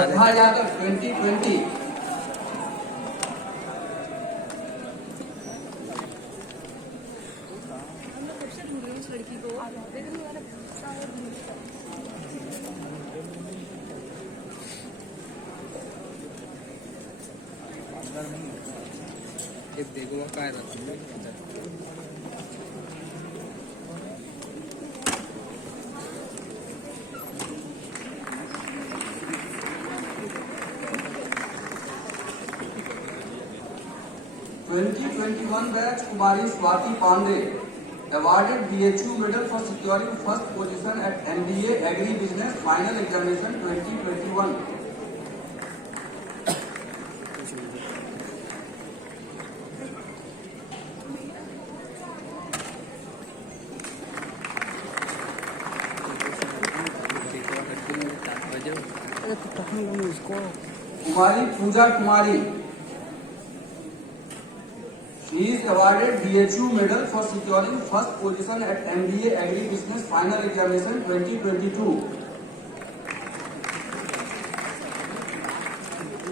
श्रद्धा यादव 2020। देखो काय 2021 batch Kumari Swati Pandey awarded BHU medal for securing first position at MBA Agri Business Final Examination 2021. Kumari Pooja Kumari. She is awarded BHU medal for securing first position at MBA Agri Business Final Examination 2022.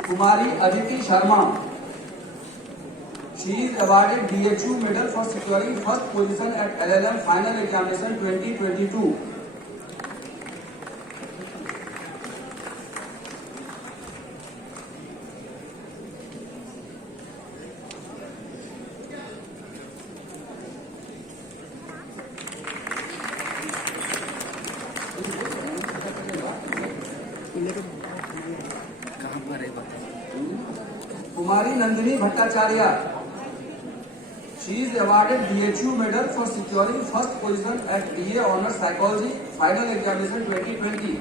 Kumari Aditi Sharma. She is awarded BHU medal for securing first position at LLM Final Examination 2022. Kumari Nandini Bhattacharya. She is awarded BHU medal for securing first position at BA Honours Psychology Final Examination 2020.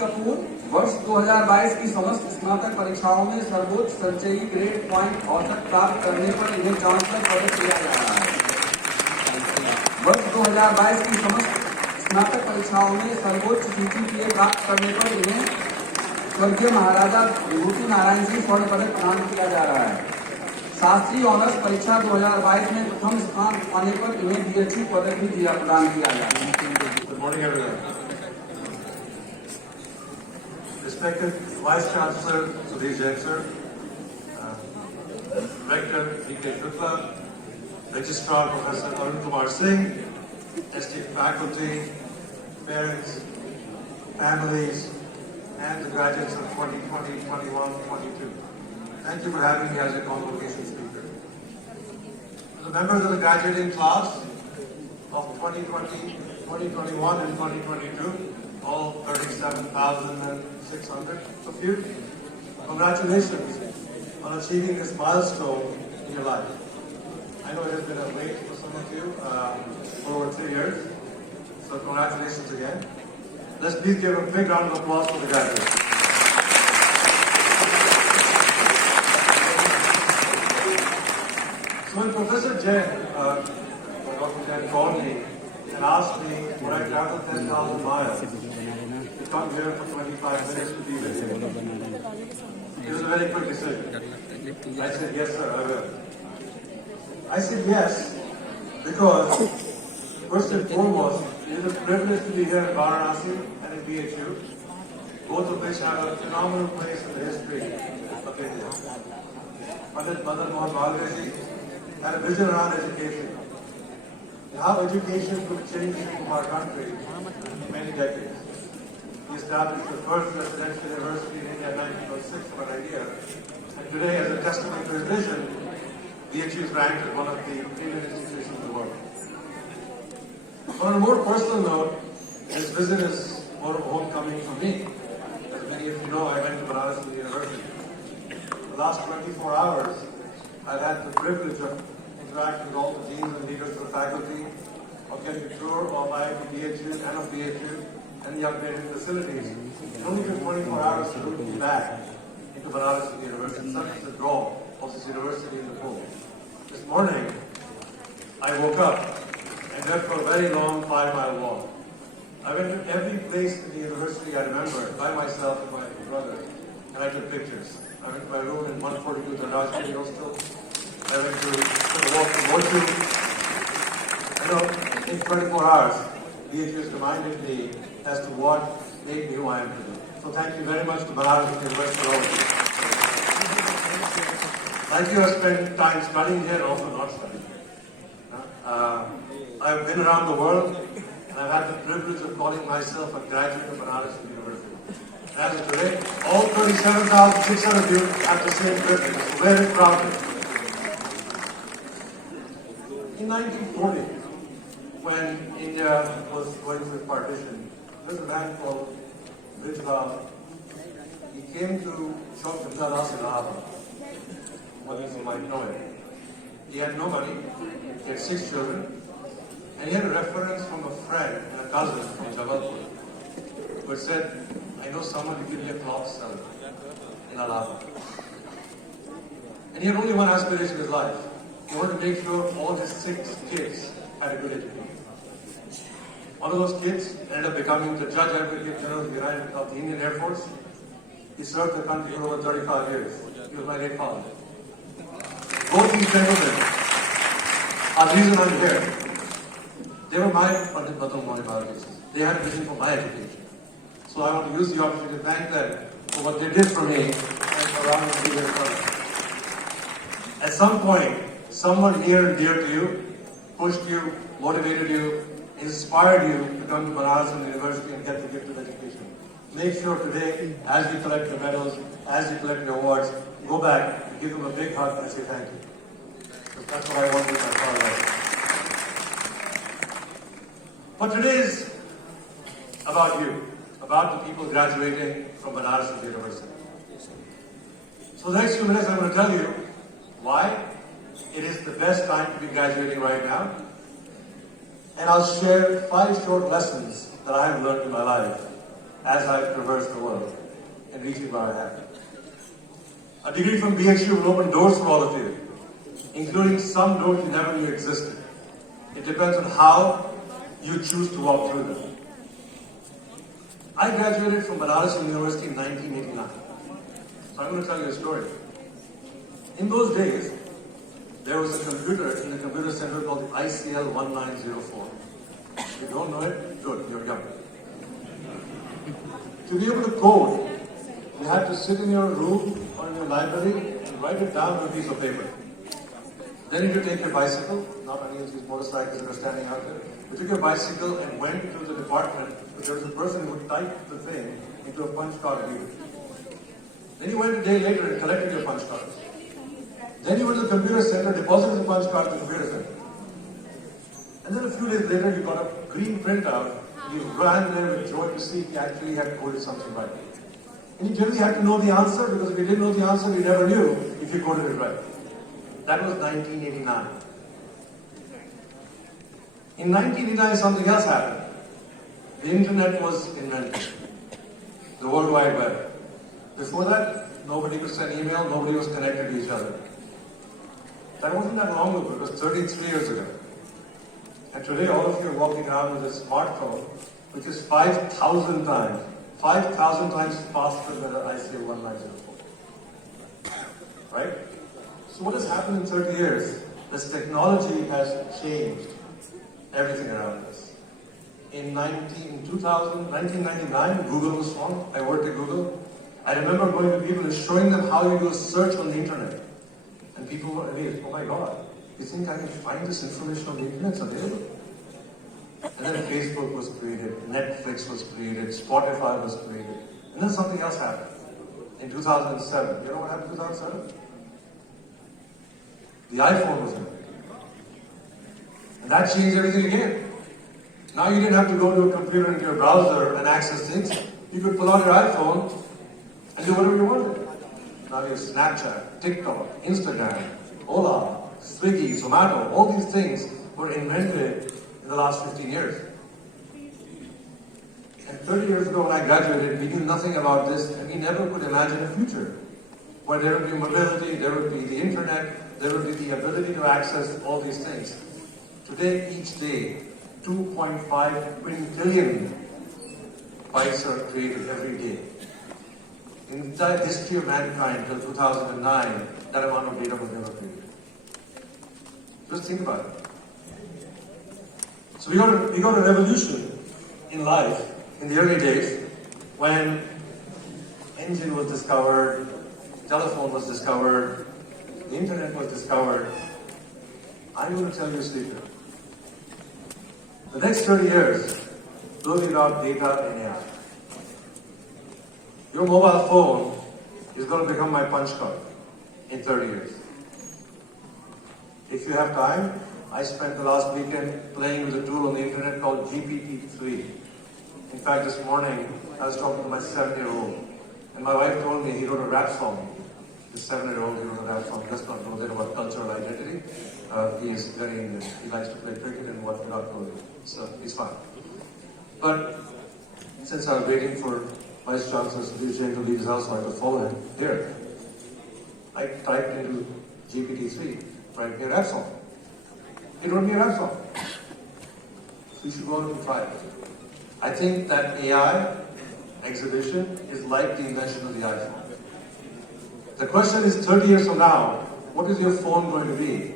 Kapoor वर्ष 2022 की समस्त स्नातक परीक्षाओं में सर्वोच्च संचयी grade point औसत प्राप्त करने पर इन्हें चांसलर पदक दिया जा रहा है। वर्ष 2022 की समस्त स्नातक परीक्षाओं में सर्वोच्च CGPA प्राप्त करने पर इन्हें स्वर्गीय महाराजा विभूति नारायण सिंह स्वर्ण पदक प्रदान किया जा रहा है। शास्त्रीय ऑनर्स परीक्षा 2022 में प्रथम स्थान पाने पर इन्हें BHU पदक भी प्रदान किया जा रहा है। Respected Vice Chancellor Sudhir Jain sir, Rector Nikesh Arora, Registrar Professor Arun Kumar Singh, esteemed faculty, parents, families, and the graduates of 2020, 21, 22. Thank you for having me as a convocation speaker. The members of the graduating class of 2020, 2021, and 2022. All 37,600 of you. Congratulations on achieving this milestone in your life. I know it has been a wait for some of you for over 3 years. So congratulations again. Let's please give a big round of applause for the graduates. So when Professor Jain, Dr. Jain called me and asked me would I travel 10,000 miles to come here for 25 minutes to be with you. It was a very quick decision. I said, yes, sir, I will. I said yes because, first and foremost, it is a privilege to be here in Varanasi and in BHU, both of which have a phenomenal place in the history of India. Pandit Madan Mohan Malviya had a vision around education, and how education could change from our country in many decades. He established the first residential university in India in 1906 from an idea, and today, as a testament to his vision, BHU is ranked as one of the premier institutions in the world. On a more personal note, this visit is more of a homecoming for me. As many of you know, I went to Banaras University. The last 24 hours, I've had the privilege of interacting with all the deans and leaders of the faculty, of getting a tour of IIT BHU and of BHU and the upgraded facilities. It only took 24 hours to be back into Banaras University. Such is the draw of this university in the pool. This morning, I woke up and went for a very long 5-mile walk. I went to every place in the university I remember by myself and my brother, and I took pictures. I went to my room in 142 Dharnaj Hostel. I went to a walk to BHU. I know, in 24 hours, BHU has reminded me as to what made me who I am today. So thank you very much to Banaras University for all of you. Like you, have spent time studying here and also not studying here. I've been around the world, and I've had the privilege of calling myself a graduate of Banaras University. As of today, all 37,600 of you have the same privilege. So very proud of it. In 1940, when India was going through partition, there was a man called Rizal. He came to Chowk Abdalas in Allahabad. What people might know it. He had no money, he had 6 children, and he had a reference from a friend and a cousin from Jabalpur who had said, I know someone who gives me a cloth seller in Allahabad. And he had only one aspiration in his life. He wanted to make sure all his 6 kids had a good education. One of those kids ended up becoming the Judge Advocate General of the Indian Air Force. He served the country for over 35 years. He was my late father. Both these gentlemen are the reason I'm here. They were my Pandit Madan Mohan Malviya. They had a vision for my education. So I want to use the opportunity to thank them for what they did for me and for allowing me to be here for them. At some point, someone near and dear to you pushed you, motivated you, inspired you to come to Banaras University and get the gift of education. Make sure today, as you collect your medals, as you collect your awards, go back and give them a big hug and say thank you. So that's what I want to do my father. But today is about you, about the people graduating from Banaras University. So the next few minutes I'm going to tell you why it is the best time to be graduating right now. And I'll share 5 short lessons that I have learned in my life as I've traversed the world and reaching where I am. A degree from BHU will open doors for all of you, including some doors you never knew existed. It depends on how you choose to walk through them. I graduated from Banaras University in 1989. So I'm going to tell you a story. In those days, there was a computer in the computer center called the ICL 1904. If you don't know it, good, you're young. To be able to code, you had to sit in your room or in your library and write it down on a piece of paper. Then you take your bicycle, not any of these motorcycles that are standing out there, you took your bicycle and went to the department where there was a person who would type the thing into a punch card reader. Then you went a day later and collected your punch cards. Then you went to the computer center, deposited the punch card in the computer center. And then a few days later, you got a green printout. You ran there with joy to see if you actually had coded something right. And you generally had to know the answer, because if you didn't know the answer, you never knew if you coded it right. That was 1989. In 1989, something else happened. The internet was invented. The World Wide Web. Before that, nobody could send email, nobody was connected to each other. That wasn't that long ago, it was 33 years ago. And today all of you are walking around with a smartphone, which is 5,000 times faster than the ICL 1904. Right? So what has happened in 30 years? This technology has changed everything around us. In 1999, Google was formed. I worked at Google. I remember going to people and showing them how you do a search on the internet. And people were amazed, oh my God, you think I can find this information on the internet? It's available. And then Facebook was created, Netflix was created, Spotify was created. And then something else happened. In 2007, you know what happened in 2007? The iPhone was invented. And that changed everything again. Now you didn't have to go to a computer into your browser and access things. You could pull out your iPhone and do whatever you wanted. Now you have Snapchat, TikTok, Instagram, Ola, Swiggy, Zomato, all these things were invented in the last 15 years. And 30 years ago when I graduated, we knew nothing about this and we never could imagine a future where there would be mobility, there would be the internet, there would be the ability to access all these things. Today, each day, 2.5 quintillion bytes are created every day. In the entire history of mankind till 2009, that amount of data was never created. Just think about it. So we got a revolution in life in the early days when engine was discovered, telephone was discovered, the internet was discovered. I'm going to tell you a secret. The next 30 years will be about data and AI. Your mobile phone is going to become my punch card in 30 years. If you have time, I spent the last weekend playing with a tool on the internet called GPT-3. In fact, this morning I was talking to my 7-year-old, and my wife told me he wrote a rap song. The 7-year-old, he wrote a rap song. He does not know that about cultural identity. He is very English. He likes to play cricket and what not know. So he's fine. But since I was waiting for Vice Chancellor Sudhir to leave his house so I could follow him here, I typed into GPT-3, write me a rap song. He wrote me a rap song. So you should go out and try it. I think that AI exhibition is like the invention of the iPhone. The question is 30 years from now, what is your phone going to be?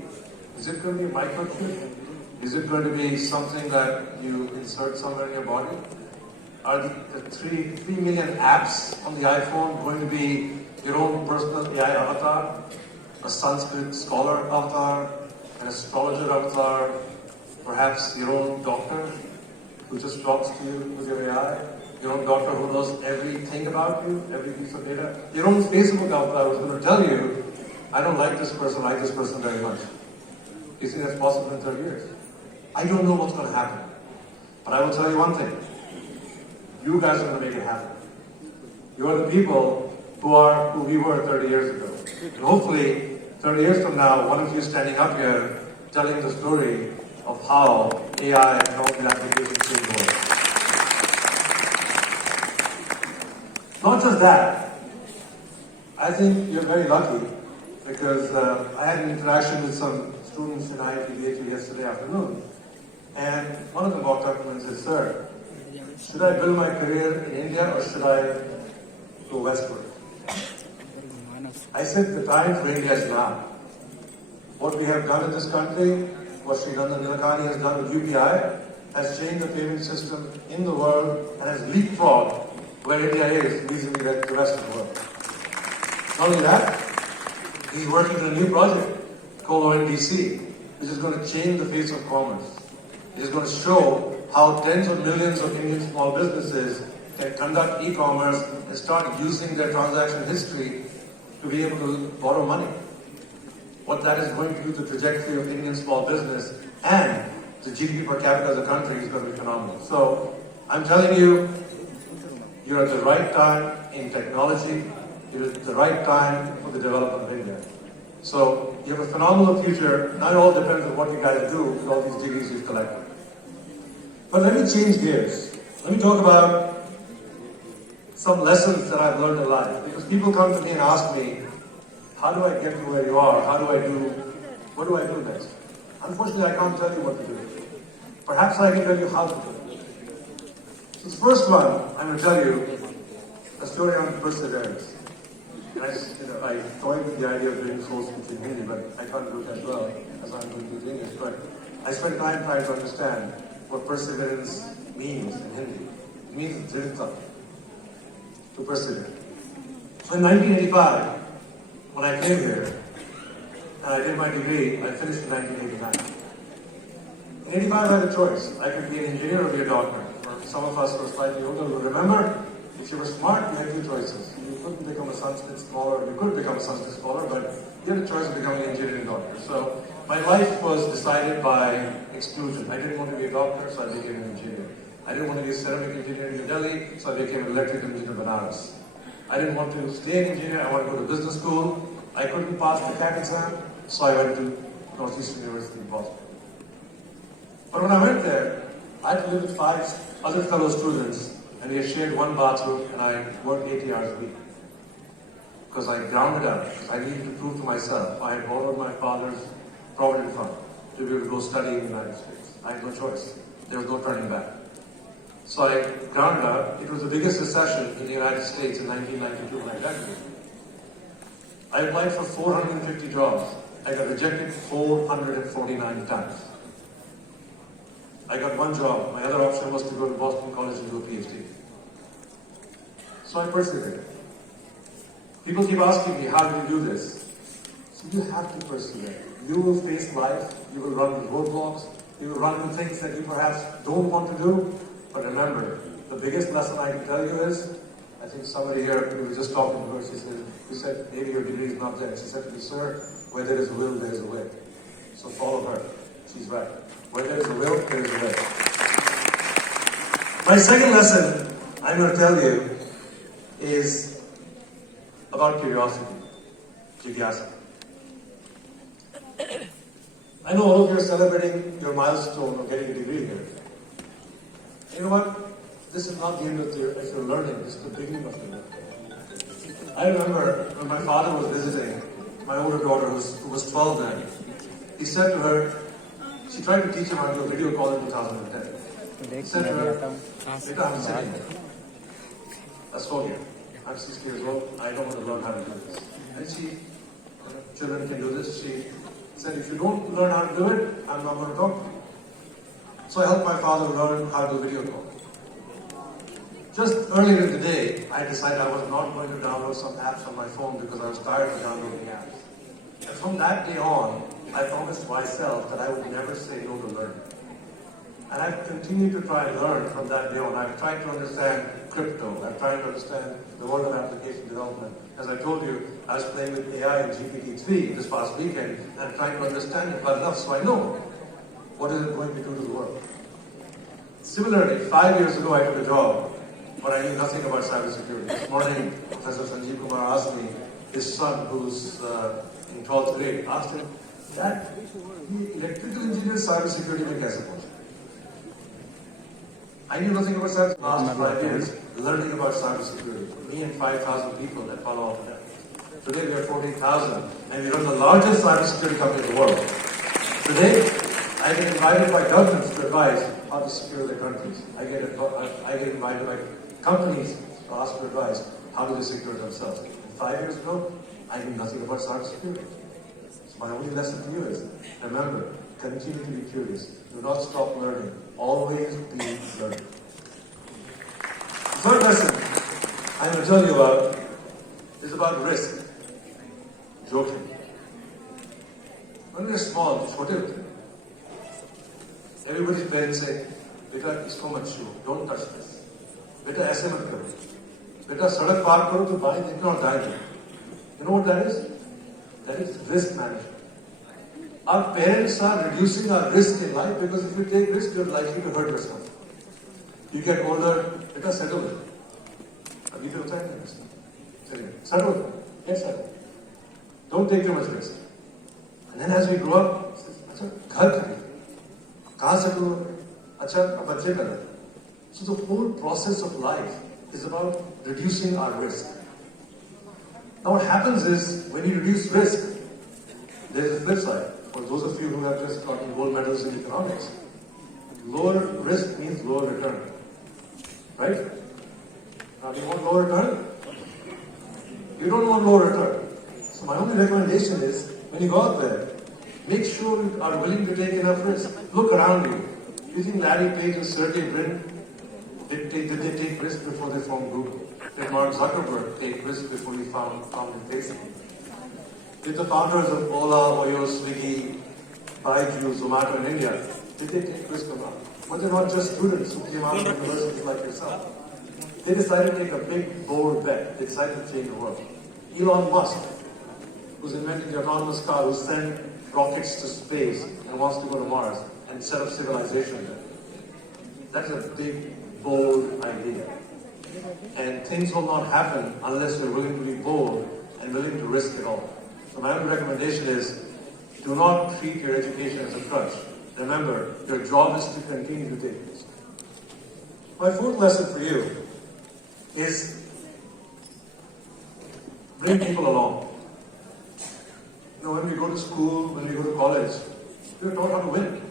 Is it going to be a microchip? Is it going to be something that you insert somewhere in your body? Are the 3 million apps on the iPhone going to be your own personal AI avatar? A Sanskrit scholar avatar? An astrologer avatar? Perhaps your own doctor who just talks to you with your AI? Your own doctor who knows everything about you, every piece of data? Your own Facebook avatar who's going to tell you, I don't like this person, I like this person very much. You think that's possible in 30 years? I don't know what's going to happen. But I will tell you one thing. You guys are going to make it happen. You are the people who we were 30 years ago. And hopefully, 30 years from now, one of you standing up here telling the story of how AI and all the applications change the world. Not just that, I think you're very lucky because I had an interaction with some students in IIT BHU yesterday afternoon, and one of them walked up to me and said, sir, should I build my career in India or should I go westward? I said the time for India is now. What we have done in this country, what Sri Nandan Nilekani has done with UPI, has changed the payment system in the world and has leapfrogged where India is vis-a-vis the rest of the world. Not only that, he's working on a new project called ONDC, which is going to change the face of commerce. It is going to show how tens of millions of Indian small businesses can conduct e-commerce and start using their transaction history to be able to borrow money. What that is going to do to the trajectory of Indian small business and the GDP per capita of the country is going to be phenomenal. So I'm telling you, you're at the right time in technology. You're at the right time for the development of India. So you have a phenomenal future. Now it all depends on what you guys do with all these degrees you've collected. But let me change gears. Let me talk about some lessons that I've learned in life. Because people come to me and ask me, how do I get to where you are? What do I do next? Unfortunately, I can't tell you what to do. Perhaps I can tell you how to do it. So the first one, I'm going to tell you a story on perseverance. I toyed with the idea of doing course in Hindi, but I can't do it as well as I'm going to do English. But I spent time trying to understand what perseverance means in Hindi. It means dhrita, to persevere. So in 1985, when I came here and I did my degree, I finished in 1989. In 85, I had a choice. I could be an engineer or be a doctor. For some of us who are slightly older will remember, if you were smart, you had two choices. You couldn't become a Sanskrit scholar, you could become a Sanskrit scholar, but you had a choice of becoming an engineering doctor. So my life was decided by exclusion. I didn't want to be a doctor, so I became an engineer. I didn't want to be a ceramic engineer in New Delhi, so I became an electrical engineer in Banaras. I didn't want to stay an engineer, I wanted to go to business school. I couldn't pass the CAT exam, so I went to Northeastern University in Boston. But when I went there, I had to live with 5 other fellow students, and we had shared one bathroom, and I worked 80 hours a week. Because I grounded up, I needed to prove to myself. I had borrowed my father's provident fund to be able to go study in the United States. I had no choice. There was no turning back. So I grounded up. It was the biggest recession in the United States in 1992 when I graduated. I applied for 450 jobs. I got rejected 449 times. I got one job. My other option was to go to Boston College and do a PhD. So I persevered. People keep asking me, how did you do this? So you have to persevere. You will face life. You will run into roadblocks. You will run into things that you perhaps don't want to do. But remember, the biggest lesson I can tell you is, I think somebody here, we were just talking to her, she said, maybe your degree is not there. She said to me, sir, where there is a will, there is a way. So follow her. She's right. Where there is a will, there is a way. My second lesson I'm going to tell you is about curiosity, jigyasa. I know all of you are celebrating your milestone of getting a degree here. You know what? This is not the end of your learning. This is the beginning of your learning. I remember when my father was visiting my older daughter, who was 12 then. He said to her, she tried to teach him how to do a video call in 2010. He said to her, Beta, I'm sitting here. That's all here. I'm 60 years old. I don't want to learn how to do this. And children can do this. She said, if you don't learn how to do it, I'm not going to talk to you. So I helped my father learn how to do video call. Just earlier in the day, I decided I was not going to download some apps on my phone because I was tired of downloading apps. And from that day on, I promised myself that I would never say no to learning. And I've continued to try and learn from that day on. I've tried to understand crypto. I've tried to understand the world of application development. As I told you, I was playing with AI and GPT-3 this past weekend and trying to understand it well enough so I know what is it going to do to the world. Similarly, 5 years ago, I took a job but I knew nothing about cybersecurity. This morning, Professor Sanjeev Kumar asked me, his son, who's in 12th grade, asked him, Dad, the electrical engineer cybersecurity mein kaise pahuncha? I knew nothing about cybersecurity. Last 5 years, learning about cybersecurity. Me and 5,000 people at Palo Alto. Today we are 14,000, and we run the largest cybersecurity company in the world. Today, I get invited by governments to advise how to secure their countries. I get invited by companies to ask for advice how do they secure themselves. 5 years ago, I knew nothing about cybersecurity. So my only lesson to you is, remember, continue to be curious. Do not stop learning. Always be learning. The third lesson I'm going to tell you about is about risk. Joking. When we're small, छोटे होते हैं. Everybody's parents say, बेटा इसको मत छुओ, don't touch this. बेटा ऐसे मत करो. बेटा सड़क पार करो तो बाएं देखना और दाएं देखना. You know what that is? That is risk management. Our parents are reducing our risk in life because if you take risk, you're likely to hurt yourself. You get older, बेटा settle it. अभी तो होता है ना. Settle. Get settled. Don't take too much risk. And then as we grow up, अच्छा घर खरीद. कहाँ से करो? अच्छा बच्चे कर रहे. So the whole process of life is about reducing our risk. Now what happens is, when you reduce risk, there is a flip side. For those of you who have just gotten gold medals in economics, lower risk means lower return. Right? Now do you want lower return? You don't want low return. So my only recommendation is, when you go out there, make sure you are willing to take enough risk. Look around you. Do you think Larry Page and Sergey Brin, did they take risk before they formed Google? Did Mark Zuckerberg take risk before he founded Facebook? Did the founders of Ola, Oyo, Swiggy, BHU, Zomato in India, did they take risk or not? Well, they're not just students who came out of universities like yourself. They decided to take a big, bold bet. They decided to change the world. Elon Musk, who's invented the autonomous car, who sent rockets to space and wants to go to Mars and set up civilization there. That's a big, bold idea. And things will not happen unless you're willing to be bold and willing to risk it all. So my only recommendation is, do not treat your education as a crutch. Remember, your job is to continue to take risk. My fourth lesson for you is bring people along. You know, when we go to school, when we go to college, we're taught how to win.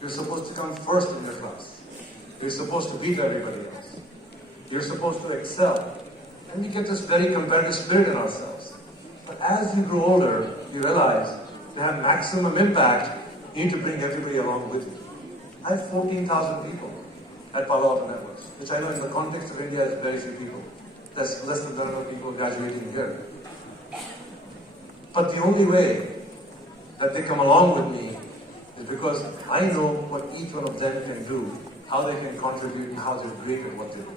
You're supposed to come first in your class. You're supposed to beat everybody else. You're supposed to excel. And we get this very competitive spirit in ourselves. But as you grow older, you realize to have maximum impact, you need to bring everybody along with you. I have 14,000 people at Palo Alto Networks, which I know in the context of India is very few people. There's less than 100 people graduating here. But the only way that they come along with me is because I know what each one of them can do, how they can contribute, and how they're great at what they do.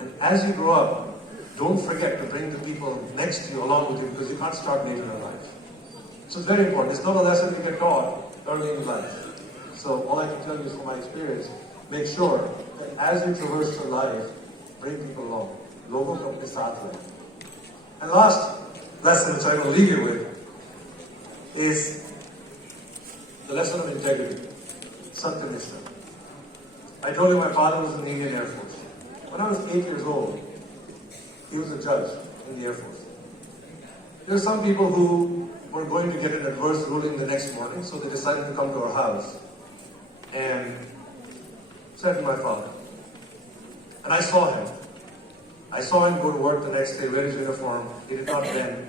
And as you grow up, don't forget to bring the people next to you along with you, because you can't start later in life. So it's very important. It's not a lesson you get taught early in life. So all I can tell you is from my experience, make sure that as you traverse your life, bring people along. Logo ko apne saath rahe. And last lesson which I will leave you with is the lesson of integrity. Satyaniஷ்ಠa. I told you my father was in the Indian Air Force. When I was 8 years old, he was a judge in the Air Force. There are some people who were going to get an adverse ruling the next morning, so they decided to come to our house and said to my father. And I saw him. I saw him go to work the next day, wear his uniform. He did not bend.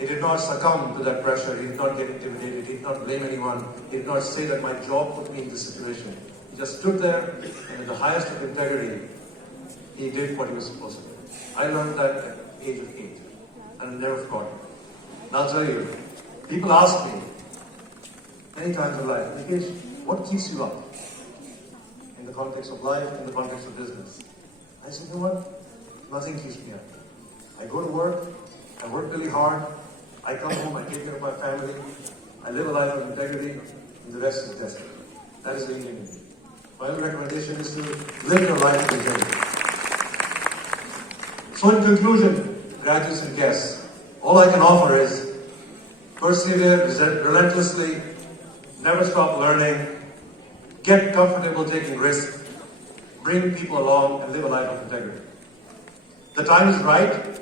He did not succumb to that pressure. He did not get intimidated. He did not blame anyone. He did not say that my job put me in this situation. He just stood there, and with the highest of integrity, he did what he was supposed to do. I learned that at the age of 8, and I'll never forgot it. And I'll tell you, people ask me many times in life, Nikesh, what keeps you up? In the context of life, in the context of business. I said, you know what? Nothing keeps me up. I go to work, I work really hard, I come home, I take care of my family, I live a life of integrity, and the rest is destiny. That is the Indian in me. My only recommendation is to live your life with integrity. So in conclusion, graduates and guests, all I can offer is persevere relentlessly, never stop learning, get comfortable taking risks, bring people along, and live a life of integrity. The time is right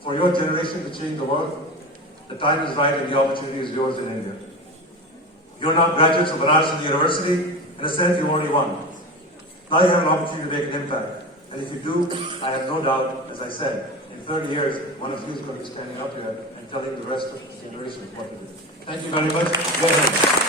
for your generation to change the world. The time is right and the opportunity is yours in India. You're not graduates of Banaras University. In a sense, you already won. Now you have an opportunity to make an impact. And if you do, I have no doubt, as I said, in 30 years, one of you is going to be standing up here and telling the rest of the generation what to do. Thank you very much. Go ahead.